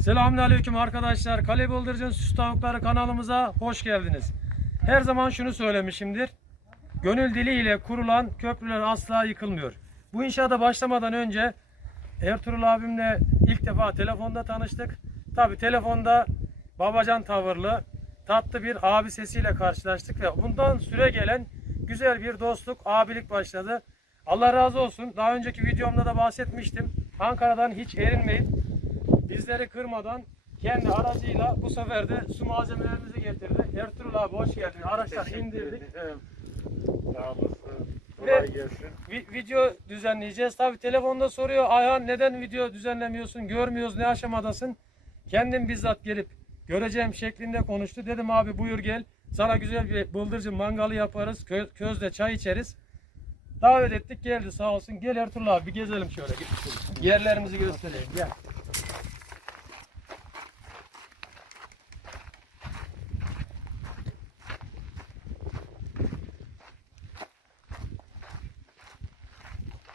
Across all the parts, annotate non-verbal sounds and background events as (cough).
Selamünaleyküm arkadaşlar. Kale Bıldırcın Süs Tavukları kanalımıza hoş geldiniz. Her zaman şunu söylemişimdir. Gönül diliyle kurulan köprüler asla yıkılmıyor. Bu inşaata başlamadan önce Ertuğrul abimle ilk defa telefonda tanıştık. Tabi telefonda babacan tavırlı, tatlı bir abi sesiyle karşılaştık ve bundan süre gelen güzel bir dostluk, abilik başladı. Allah razı olsun. Daha önceki videomda da bahsetmiştim. Ankara'dan hiç erinmeyip bizleri kırmadan kendi aracıyla bu sefer de su malzemelerimizi getirdi. Ertuğrul abi hoş geldin. Araçtan indirdik. Sağ olasın. Ve-. Vi- video düzenleyeceğiz. Tabi telefonda soruyor Ayhan neden video düzenlemiyorsun? Görmüyoruz ne aşamadasın? Kendim bizzat gelip göreceğim şeklinde konuştu. Dedim abi buyur gel. Sana güzel bir bıldırcın mangalı yaparız. Kö- közde çay içeriz. Davet ettik geldi sağ olsun. Gel Ertuğrul abi bir gezelim şöyle. Yerlerimizi göstereyim. Gel.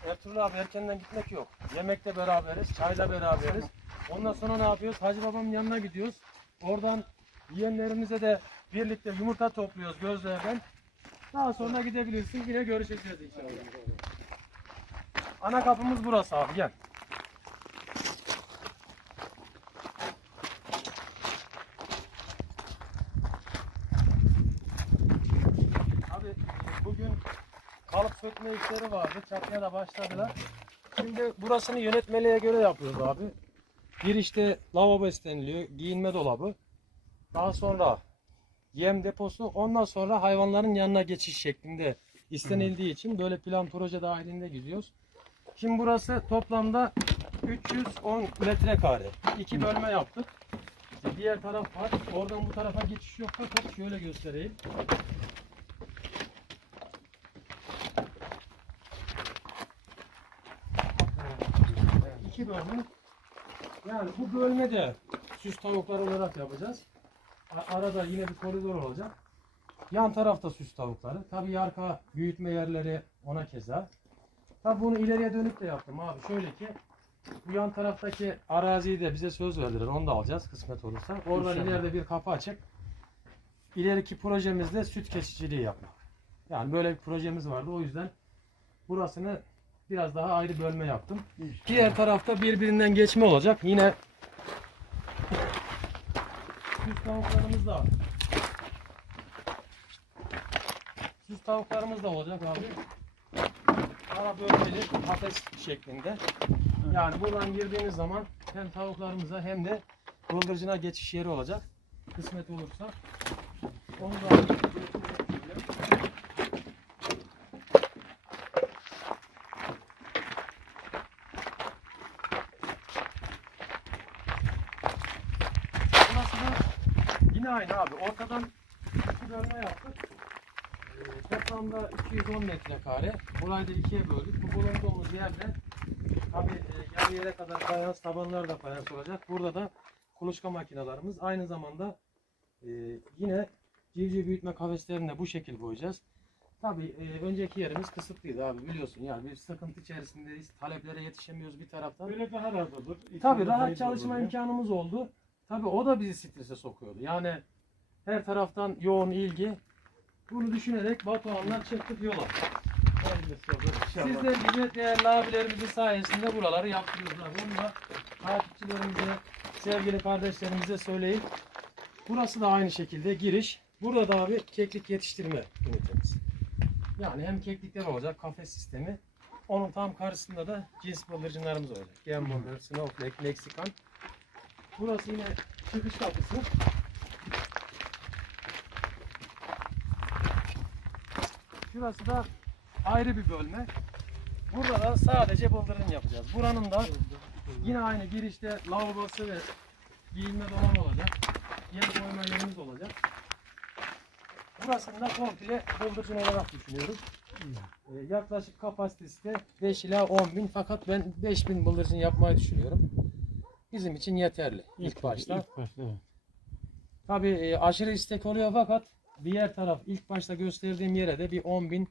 Ertuğrul abi erkenden gitmek yok. Yemekte beraberiz, çayda beraberiz. Ondan sonra ne yapıyoruz? Hacı babamın yanına gidiyoruz. Oradan yeğenlerimize de birlikte yumurta topluyoruz gözlerden. Daha sonra gidebilirsin. Yine görüşeceğiz inşallah. Ana kapımız burası abi gel. İşleri vardı. Çakmaya da başladılar. Şimdi burasını yönetmeliğe göre yapıyoruz abi. Girişte lavabo isteniliyor, giyinme dolabı. Daha sonra yem deposu, ondan sonra hayvanların yanına geçiş şeklinde istenildiği için böyle plan proje dahilinde gidiyoruz. Şimdi burası toplamda 310 metrekare. İki bölme yaptık. İşte diğer taraf var. Oradan bu tarafa geçiş yok fakat şöyle göstereyim. Bölme. Yani bu bölmede süs tavuklar olarak yapacağız. Arada yine bir koridor olacak. Yan tarafta süs tavukları. Tabii arka büyütme yerleri ona keza. Tabii bunu ileriye dönük de yaptım abi. Şöyle ki bu yan taraftaki araziyi de bize söz verdiler. Onu da alacağız kısmet olursa. Oradan İnşallah. ileride bir kapı açıp ileriki projemizde süt kesiciliği yapmak. Yani böyle bir projemiz vardı. O yüzden burasını biraz daha ayrı bölme yaptım. Diğer tarafta birbirinden geçme olacak. Yine süs tavuklarımız da süs tavuklarımız da olacak abi. Ara bölmeli kafes şeklinde. Yani buradan girdiğiniz zaman hem tavuklarımıza hem de bıldırcına geçiş yeri olacak. Kısmet olursa. Onu da Burası da yine aynı abi. Ortadan iki bölme yaptık. Ee, toplamda 210 metrekare. Burayı da ikiye böldük. Bu bulunduğumuz yerde tabi e, yarı yere kadar fayans, tabanlar da fayans olacak. Burada da kuluçka makinelerimiz. Aynı zamanda e, yine civciv büyütme kafeslerini de bu şekil koyacağız. Tabi e, önceki yerimiz kısıtlıydı abi biliyorsun yani bir sıkıntı içerisindeyiz. Taleplere yetişemiyoruz bir taraftan. Böyle daha rahat olur. Tabii İçinde rahat çalışma olur imkanımız oldu. Tabii o da bizi strese sokuyordu. Yani her taraftan yoğun ilgi. Bunu düşünerek Batuhan'la çıktık yola. Hayırlısı olur inşallah. Siz de bize değerli abilerimizin sayesinde buraları yaptırıyorlar. Bunu da takipçilerimize, sevgili kardeşlerimize söyleyin. Burası da aynı şekilde giriş. Burada da abi keklik yetiştirme ünitemiz. Yani hem keklikler olacak, kafes sistemi. Onun tam karşısında da cins bıldırcınlarımız olacak. Gem bıldır, snowflake, meksikan. Burası yine çıkış kapısı. Şurası da ayrı bir bölme. Burada da sadece bıldırcın yapacağız. Buranın da yine aynı girişte lavabosu ve giyinme dolabı olacak. Yer koyma yerimiz olacak. Burasını da komple bıldırcın olarak düşünüyoruz. Ee, yaklaşık kapasitesi de 5 ila 10 bin fakat ben 5 bin bıldırcın yapmayı düşünüyorum. Bizim için yeterli ilk başta. İlk başta. evet. Tabii e, aşırı istek oluyor fakat diğer taraf ilk başta gösterdiğim yere de bir 10 bin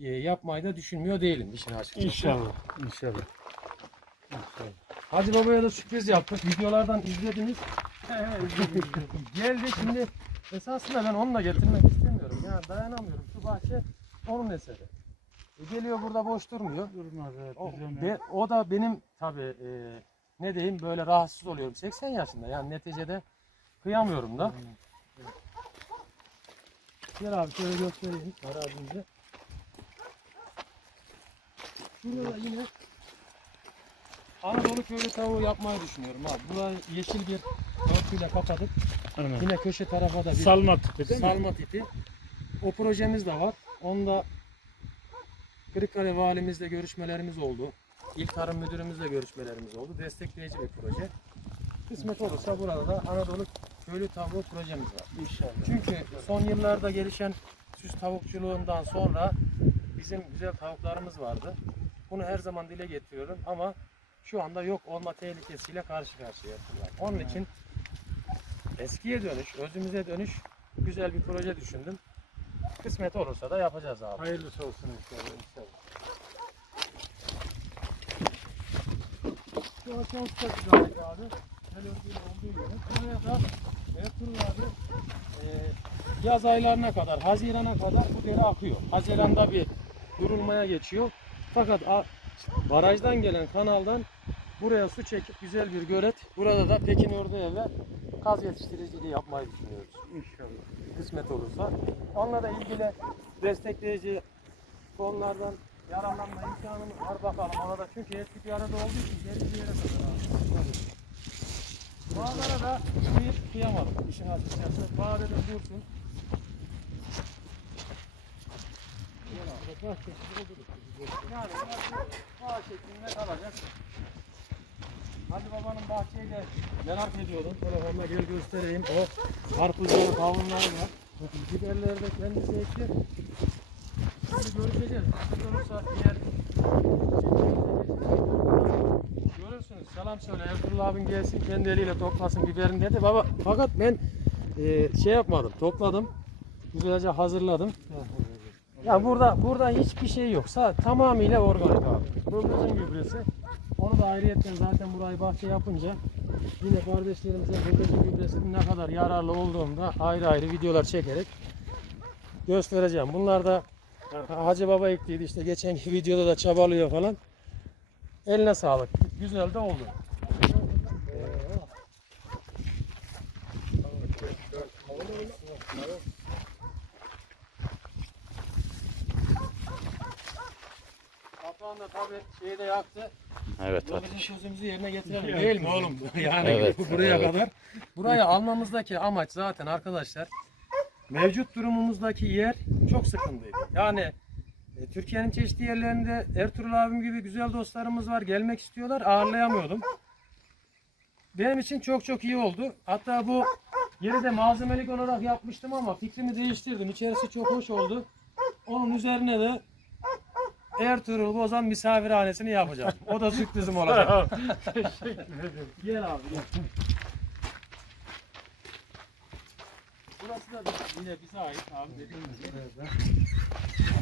e, yapmayı da düşünmüyor değilim işin açıkçası. İnşallah. İnşallah. İnşallah. Hacı Baba'ya da sürpriz yaptık. Videolardan izlediniz. (laughs) Geldi şimdi esasında ben onu da getirmek istemiyorum. Ya dayanamıyorum. Şu bahçe onun eseri. E, geliyor burada boş durmuyor. Durmaz evet. O, be- o da benim tabii e, ne diyeyim böyle rahatsız oluyorum. 80 yaşında yani neticede kıyamıyorum da. Gel abi şöyle göstereyim arazimizi. Şurada da yine Anadolu köylü tavuğu yapmayı düşünüyorum abi. Burayı yeşil bir örtüyle kapatıp Aynen. yine köşe tarafa da bir Salma tipi değil mi? salma tipi. O projemiz de var. Onda Kırıkkale valimizle görüşmelerimiz oldu. İl Tarım Müdürümüzle görüşmelerimiz oldu. Destekleyici bir proje. Kısmet olursa burada da Anadolu köylü tavuğu projemiz var. İnşallah. Çünkü son yıllarda gelişen süs tavukçuluğundan sonra bizim güzel tavuklarımız vardı. Bunu her zaman dile getiriyorum ama şu anda yok olma tehlikesiyle karşı karşıya. Onun için eskiye dönüş, özümüze dönüş güzel bir proje düşündüm. Kısmet olursa da yapacağız abi. Hayırlısı olsun inşallah. inşallah. Uçta güzellik abi. Yaz aylarına kadar, Haziran'a kadar bu dere akıyor. Haziran'da bir durulmaya geçiyor. Fakat barajdan gelen kanaldan buraya su çekip güzel bir gölet. Burada da Pekin Ördeğe ve kaz yetiştiriciliği yapmayı düşünüyoruz. İnşallah. Kısmet olursa. Onunla da ilgili destekleyici konulardan yararlanma imkanımız var bakalım ona da çünkü eski bir arada olduğu için geri bir yere kadar abi. Bağlara da bir kıyamadım işin açıkçası. Bağ dedim dursun. Yani bağ şeklinde kalacak. Hadi babanın bahçeyi de merak ediyordum. Telefonla gel göstereyim. O karpuzları, kavunları var. Biberleri de kendisi ekti. Görüşeceğiz. Olursa diğer Görürsünüz. Selam söyle. Ertuğrul abin gelsin kendi eliyle toplasın biberini dedi. Baba fakat ben e, şey yapmadım. Topladım. Güzelce hazırladım. Ya burada burada hiçbir şey yok. Sa tamamıyla organik abi. Bıldırcın gübresi. Onu da ayrıyetten zaten burayı bahçe yapınca yine kardeşlerimize bıldırcın gübresinin ne kadar yararlı olduğunu da ayrı ayrı videolar çekerek göstereceğim. Bunlar da Hacı Baba ekliydi işte geçenki (laughs) videoda da çabalıyor falan. Eline sağlık. Güzel de oldu. Kapağın da tabii şeyi de yaktı. Evet var. bizim sözümüzü yerine getirelim değil mi oğlum? (laughs) Yani Evet, buraya evet. kadar. Burayı almamızdaki amaç zaten arkadaşlar mevcut durumumuzdaki yer çok sıkıntıydı. Yani e, Türkiye'nin çeşitli yerlerinde Ertuğrul abim gibi güzel dostlarımız var. Gelmek istiyorlar. Ağırlayamıyordum. Benim için çok çok iyi oldu. Hatta bu yeri de malzemelik olarak yapmıştım ama fikrimi değiştirdim. İçerisi çok hoş oldu. Onun üzerine de Ertuğrul Bozan misafirhanesini yapacağım. O da sürprizim olacak. (laughs) Teşekkür ederim. Gel abi gel. Burası da yine bize ait abi dediğim gibi.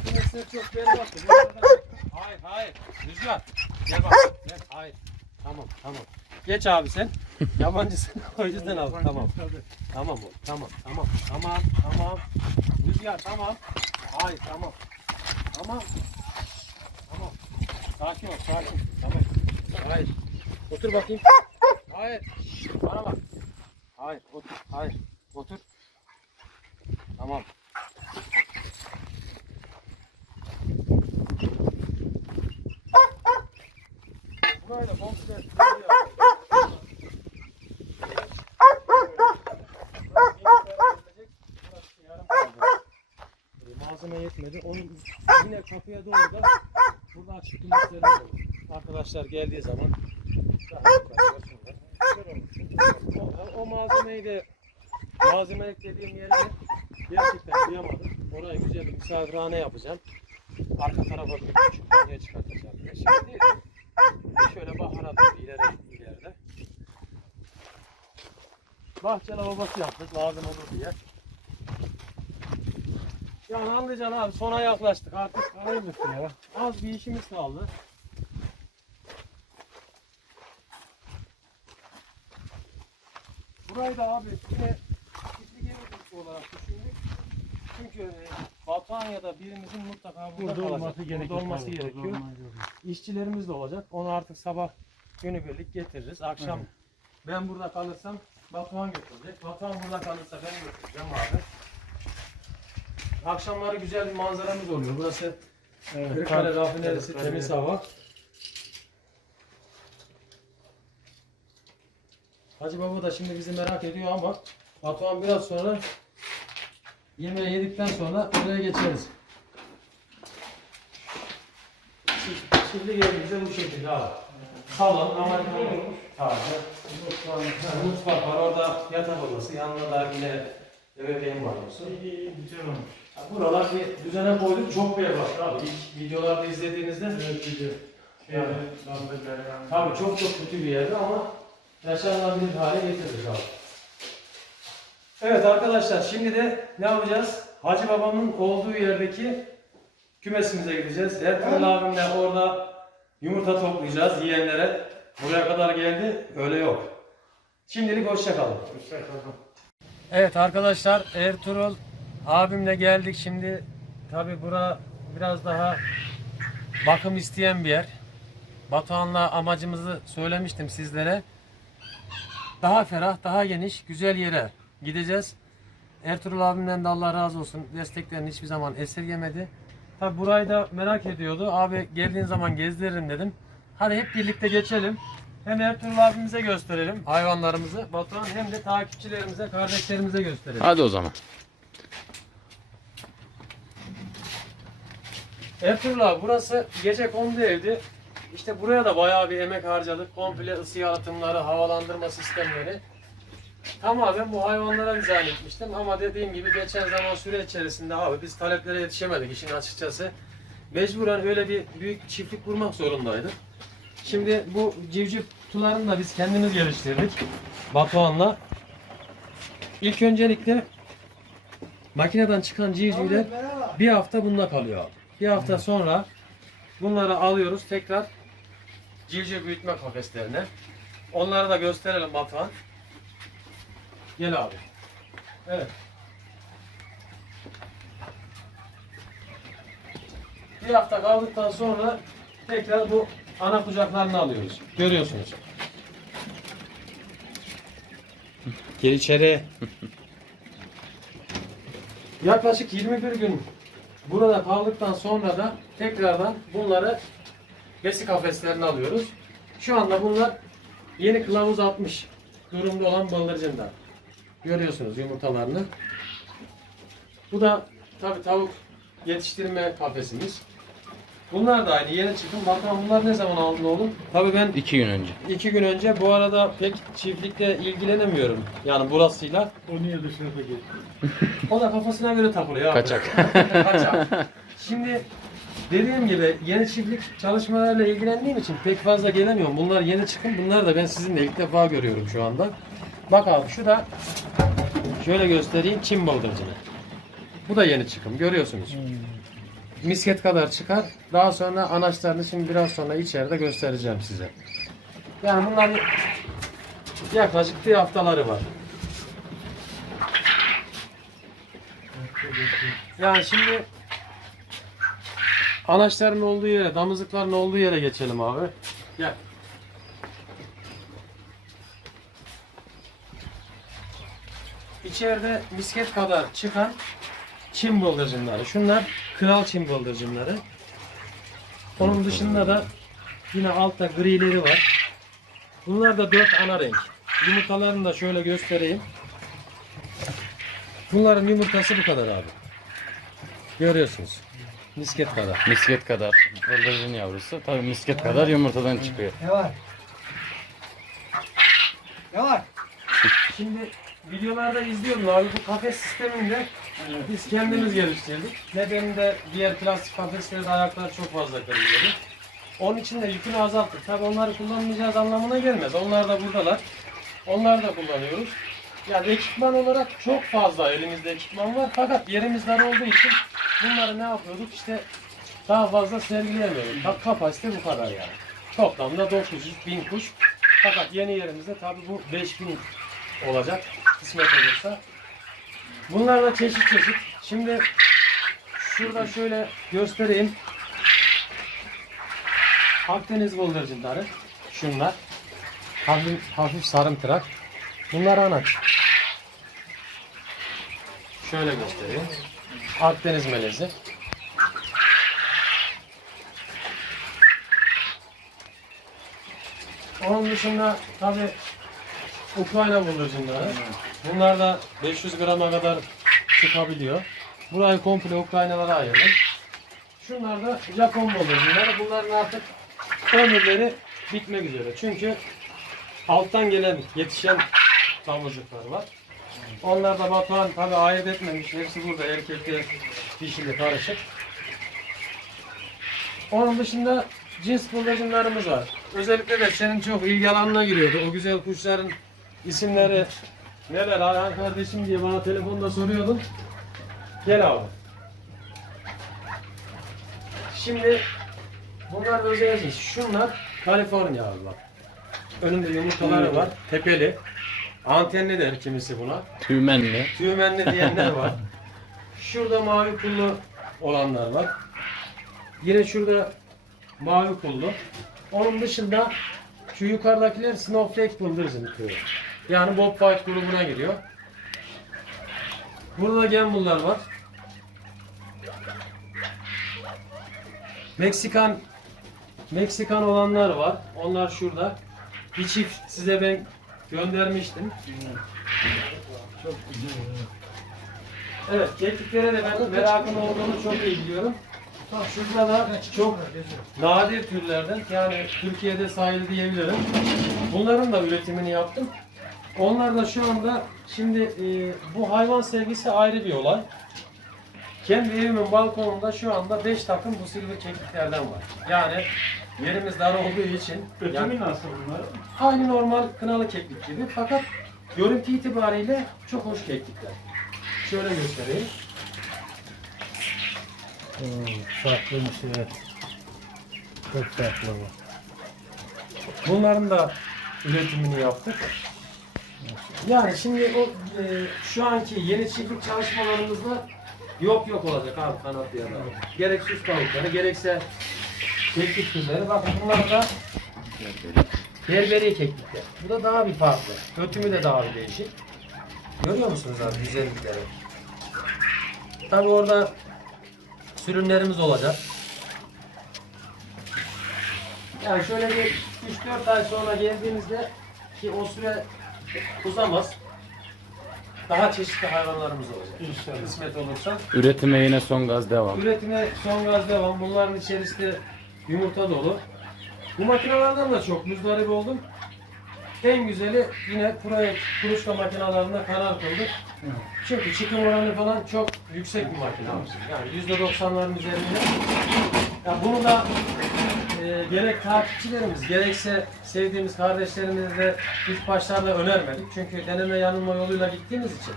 Burası çok berbat. Hayır hayır. Rüzgar. Gel bak. Gel. Hayır. Tamam tamam. Geç abi sen. Yabancısın. o yüzden al. Tamam. Tamam o. Tamam. Tamam. Tamam. Tamam. Rüzgar tamam. Hayır tamam. Tamam. Tamam. Sakin ol. Sakin. Tamam. Hayır. Otur bakayım. Hayır. Bana bak. Hayır. Otur. Hayır. Otur. Tamam. Burayı da komple Ee, Malzeme yetmedi. Onun yine kapıya doğru da burada açık güneşlerimiz olur. Arkadaşlar geldiği zaman. O, malzemeyi de malzeme eklediğim yerde gerçekten duyamadım. Orayı güzel bir misafirhane yapacağım. Arka tarafa bir küçük banyo çıkartacağım. Ya Şimdi değil. de Şöyle baharat bir ileri ileride. Bahçe lavabası yaptık lazım olur diye. Yani anlayacaksın abi sona yaklaştık artık Hayırlısı ya. az bir işimiz kaldı. Burayı da abi yine çiftlik evi olarak düşündük. Çünkü e, Batuhan ya da birimizin mutlaka burada, Burada kalacak. olması gerekiyor. Burada olması tabii, gerekiyor. burada. İşçilerimiz de olacak. Onu artık sabah günübirlik getiririz. Akşam Evet. ben burada kalırsam Batuhan götürecek. Batuhan burada kalırsa ben götüreceğim abi. Akşamları güzel bir manzaramız oluyor. Burası Evet, Kırıkkale rafinerisi tabii, temiz hava. Hacı Baba da şimdi bizi merak ediyor ama Batuhan biraz sonra yemeği yedikten sonra oraya geçeriz. Çiftlik evimizde bu şekilde abi. Salon, Amerikan tarzı. Mutfak var, orada yatak odası, yanında da yine ebeveyn banyosu. Güzel olmuş. Ha, Buralar bir düzene koyduk, çok berbat abi. İlk videolarda izlediğinizde Evet. Evet, lambeler yani. Tabii çok çok kötü bir yerde ama yaşanılabilir hale getirdik abi. Evet arkadaşlar şimdi de ne yapacağız? Hacı babamın olduğu yerdeki kümesimize gideceğiz. Ertuğrul abimle orada yumurta toplayacağız yiyenlere. Buraya kadar geldi öyle yok. Şimdilik hoşçakalın. Hoşçakalın. Evet arkadaşlar Ertuğrul abimle geldik şimdi tabi bura biraz daha bakım isteyen bir yer. Batuhan'la amacımızı söylemiştim sizlere. Daha ferah, daha geniş, güzel yere gideceğiz. Ertuğrul abimden de Allah razı olsun. Desteklerini hiçbir zaman esirgemedi. Tabi burayı da merak ediyordu. Abi geldiğin zaman gezdiririm dedim. Hadi hep birlikte geçelim. Hem Ertuğrul abimize gösterelim hayvanlarımızı. Batuhan hem de takipçilerimize, kardeşlerimize gösterelim. Hadi o zaman. Ertuğrul abi burası gece kondu evdi. İşte buraya da bayağı bir emek harcadık. Komple ısı yalıtımları, havalandırma sistemleri. Tamamen bu hayvanlara dizayn etmiştim ama dediğim gibi geçen zaman süre içerisinde abi biz taleplere yetişemedik işin açıkçası. Mecburen öyle bir büyük çiftlik kurmak zorundaydık. Şimdi bu civciv kutularını da biz kendimiz geliştirdik. Batuhan'la. İlk öncelikle makineden çıkan civcivler bir hafta bunda kalıyor. Bir hafta sonra bunları alıyoruz tekrar civciv büyütme kafeslerine. Onları da gösterelim Batuhan. Gel abi. Evet. Bir hafta kaldıktan sonra tekrar bu ana kucaklarını alıyoruz. Görüyorsunuz. Gel içeri. Yaklaşık 21 gün burada kaldıktan sonra da tekrardan bunları besi kafeslerine alıyoruz. Şu anda bunlar yeni kılavuz atmış durumda olan bıldırcınlar. Görüyorsunuz yumurtalarını. Bu da tabi tavuk yetiştirme kafesimiz. Bunlar da aynı yeni çıkım. Bakalım bunlar ne zaman aldın oğlum? Tabi ben İki gün önce. iki gün önce bu arada pek çiftlikle ilgilenemiyorum. Yani burasıyla. O niye dışarıda geçti? O da kafasına göre takılıyor abi. Kaçak. (laughs) Kaçak. Şimdi dediğim gibi yeni çiftlik çalışmalarıyla ilgilendiğim için pek fazla gelemiyorum. Bunlar yeni çıkım. Bunlar da ben sizinle ilk defa görüyorum şu anda. Bak abi şu da şöyle göstereyim Çin bıldırcını. Bu da yeni çıkım. Görüyorsunuz. Misket kadar çıkar. Daha sonra anaçlarını şimdi biraz sonra içeride göstereceğim size. Yani bunların yaklaşık bir haftaları var. Yani şimdi anaçların olduğu yere, damızlıkların olduğu yere geçelim abi. Gel. İçeride misket kadar çıkan Çin bıldırcınları. Şunlar kral Çin bıldırcınları. Onun dışında da yine altta grileri var. Bunlar da dört ana renk. Yumurtalarını da şöyle göstereyim. Bunların yumurtası bu kadar abi. Görüyorsunuz. Misket kadar. Misket kadar. Bıldırcın yavrusu. Tabii misket kadar yumurtadan çıkıyor. Ne var? Ne var? Şimdi videolarda izliyorum abi bu kafes sisteminde biz kendimiz geliştirdik. Nedeninde diğer plastik kafeslerde ayaklar çok fazla kırılıyordu. Onun için de yükünü azalttık. Tabi onları kullanmayacağız anlamına gelmez. Onlar da buradalar. Onları da kullanıyoruz. Yani ekipman olarak çok fazla elimizde ekipman var. Fakat yerimiz dar olduğu için bunları ne yapıyorduk? İşte daha fazla sergileyemiyorduk. Ka- Kapasite bu kadar yani. Toplamda 900 bin kuş. Fakat yeni yerimizde tabi bu 5000 olacak. Kısmet olursa. Bunlar da çeşit çeşit. Şimdi şurada şöyle göstereyim. Akdeniz bıldırcınları. Şunlar. Hafif, hafif sarımtırak. Bunlar anaç. Şöyle göstereyim. Akdeniz melezi. Onun dışında tabi Ukrayna bıldırcınları. Bunlar da 500 grama kadar çıkabiliyor. Burayı komple Ukraynalara ayırdım. Şunlar da Japon bıldırcınları. Bunların artık ömürleri bitmek üzere. Çünkü alttan gelen yetişen damızlıklar var. Onlar da Batuhan tabi ayırt etmemiş. Hepsi burada erkekli dişili karışık. Onun dışında cins bıldırcınlarımız var. Özellikle de senin çok ilgi alanına giriyordu. O güzel kuşların isimleri neler Ayhan kardeşim diye bana telefonda soruyordun. Gel abi. Şimdi bunlar da özel cins. Şunlar Kaliforniya abi bak. Önünde yumurtaları var. Tepeli. Antenli der kimisi buna. Tüymenli. Tüymenli diyenler var. (laughs) Şurada mavi pullu olanlar var. Yine şurada mavi pullu. Onun dışında şu yukarıdakiler Snowflake bıldırcın türü. Yani Bob White grubuna giriyor. Burada Gamble'lar var. Meksikan Meksikan olanlar var. Onlar şurada. Bir çift size ben göndermiştim. Evet, kekliklere de ben merakın olduğunu çok iyi biliyorum. Şurada da çok nadir türlerden yani Türkiye'de sayılı diyebilirim. Bunların da üretimini yaptım. Onlar da şu anda şimdi e, bu hayvan sevgisi ayrı bir olay. Kendi evimin balkonunda şu anda 5 takım bu silver kekliklerden var. Yani yerimiz dar olduğu için yani Ötümü nasıl bunlar? aynı normal kınalı keklik gibi fakat görüntü itibariyle çok hoş keklikler. Şöyle göstereyim. Farklıymış evet. Çok farklı bu. Bunların da üretimini yaptık. Yani şimdi o e, şu anki yeni çiftlik çalışmalarımızda yok yok olacak abi kanat ya da. Gerek süs tavukları gerekse keklik türleri. Bakın bunlar da berberi keklikler. Bu da daha bir farklı. Ötümü de daha bir değişik. Görüyor musunuz abi güzellikleri? Tabi orada sürümlerimiz olacak. Yani şöyle bir 3-4 ay sonra geldiğimizde ki o süre uzamaz. Daha çeşitli hayvanlarımız olacak. İnşallah. Kısmet olursa. Üretime yine son gaz devam. Üretime son gaz devam. Bunların içerisinde yumurta dolu. Bu makinelerden de çok muzdarip oldum. En güzeli yine kuru, kuluçka makinelerinde karar kıldık. Çünkü çıkım oranı falan çok yüksek bir makine. Yani %90'ların üzerinde. Ya bunu da gerek takipçilerimiz gerekse sevdiğimiz kardeşlerimizle ilk başlarda önermedik. Çünkü deneme yanılma yoluyla gittiğimiz için.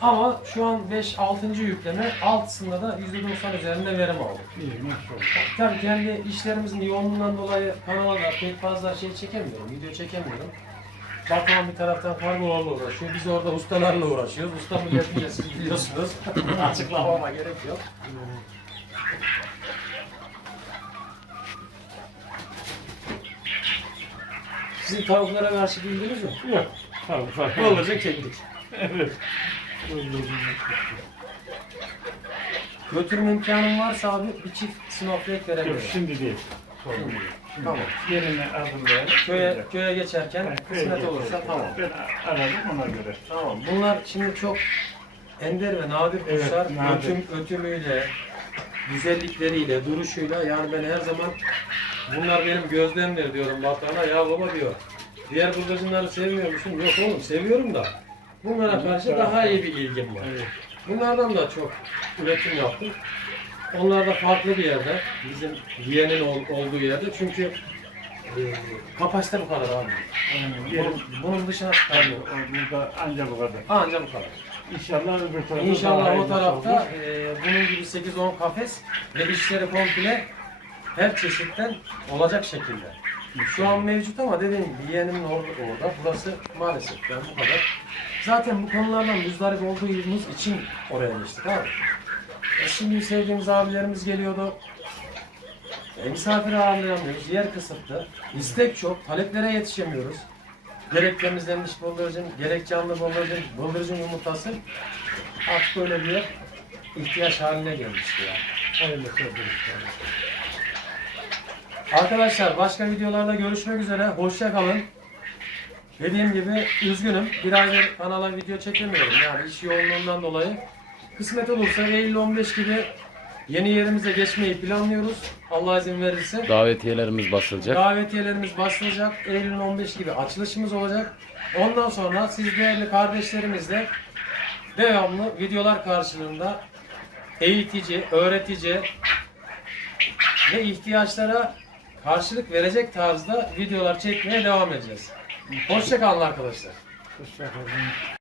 Ama şu an 5-6. yükleme altısında da %90 üzerinde verim aldık. İyi maşallah. Tabii kendi işlerimizin yoğunluğundan dolayı kanala da pek fazla şey çekemiyorum, video çekemiyorum. Batuhan bir taraftan kargolarla uğraşıyor, biz orada ustalarla uğraşıyoruz. Usta milletiyle siz biliyorsunuz. (laughs) Açıklamama gerek yok. Sizin tavuklara karşı bilginiz yok. Yok. Tamam farklı. Bıldırcın keklik. Evet. Götürüm imkanım varsa abi bir çift snowflake Yok verebilirim. şimdi değil. Sorun değil. Tamam. Yerine hazırlayalım. Köye, köye geçerken kısmet olursa tamam. Ben aradım ona göre. Tamam. Bunlar şimdi çok ender ve nadir Evet, kuşlar. nadir. Ötüm, ötümüyle, güzellikleriyle, duruşuyla yani ben her zaman bunlar benim gözlemdir diyorum Batuhan'a. Ya baba diyor. Diğer bıldırcınları sevmiyor musun? Yok oğlum seviyorum da. Bunlara karşı daha iyi bir ilgim var. Evet. Bunlardan da çok üretim yaptım. Onlar da farklı bir yerde. Bizim yeğenin ol- olduğu yerde. Çünkü e, kapasite bu kadar abi. Aynen. Bunun, bunun dışına çıkarmıyor. burada anca bu kadar. Anca bu kadar. İnşallah öbür tarafta daha İnşallah o hayırlısı tarafta e, bunun gibi 8-10 kafes ve işleri komple her çeşitten olacak şekilde. Şu an mevcut ama dediğim gibi yeğenimin orada, orada. Burası maalesef yani bu kadar. Zaten bu konulardan müzdarip olduğumuz için oraya geçtik abi. E şimdi sevdiğimiz abilerimiz geliyordu. E, misafir ağırlayamıyoruz. Yer kısıtlı. İstek çok. Taleplere yetişemiyoruz. Gerek temizlenmiş bıldırcın, gerek canlı bıldırcın, bıldırcın yumurtası. Artık böyle bir ihtiyaç haline gelmişti yani. Hayırlısı olsun. Arkadaşlar başka videolarda görüşmek üzere. Hoşça kalın. Dediğim gibi üzgünüm. Bir aydır kanala video çekemiyorum. Yani iş yoğunluğundan dolayı. Kısmet olursa Eylül 15 gibi yeni yerimize geçmeyi planlıyoruz. Allah izin verirse. Davetiyelerimiz basılacak. Davetiyelerimiz başlayacak. Eylül 15 gibi açılışımız olacak. Ondan sonra siz değerli kardeşlerimizle devamlı videolar karşılığında eğitici, öğretici ve ihtiyaçlara karşılık verecek tarzda videolar çekmeye devam edeceğiz. Hoşçakalın arkadaşlar. Hoşça kalın.